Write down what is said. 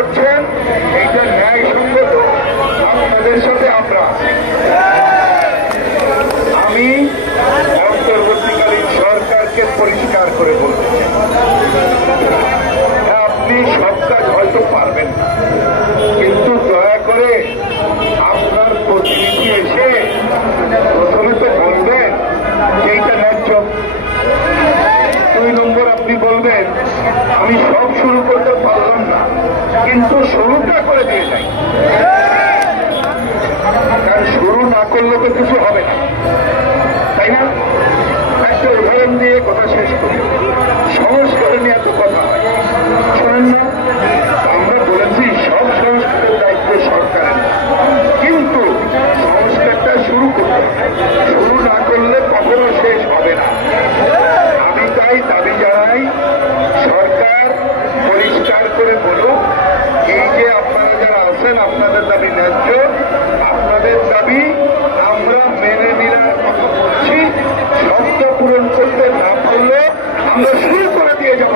করছেন এইটা ন্যায়সঙ্গত, আপনাদের সাথে আমরা আমি অন্তর্বর্তীকালীন সরকারকে পরিষ্কার করে বলতে চাই, আপনি সব কাজ হয়তো পারবেন, কিন্তু দয়া করে আপনার প্রতিনিধি এসে প্রথমে তো বলবেন এইটা ন্যায্য, 2 নম্বর আপনি বলবেন আমি সব শুরু করতে পারলাম না, কিন্তু শুরুটা করে দিয়ে যাই, কারণ শুরু না করলে তো কিছু হবে না, তাই না? একটা উদাহরণ দিয়ে কথা শেষ করি, সংস্কার নিয়ে এত কথা হয়, শোনেন না? আমরা বলেছি সব সংস্কারের দায়িত্ব সরকারের, কিন্তু সংস্কারটা শুরু করতে হবে, শুরু না করলে কখনো শেষ হবে না। আমি তাই দাবি জানাই সরকার পরিষ্কার করে বলুন, এই যে আপনারা যারা আছেন আপনাদের দাবি ন্যায্য, আপনাদের দাবি আমরা মেনে নেওয়ার কথা বলছি, শর্ত পূরণ করতে না পারলে আমরা শুরু করে দিয়ে যাব।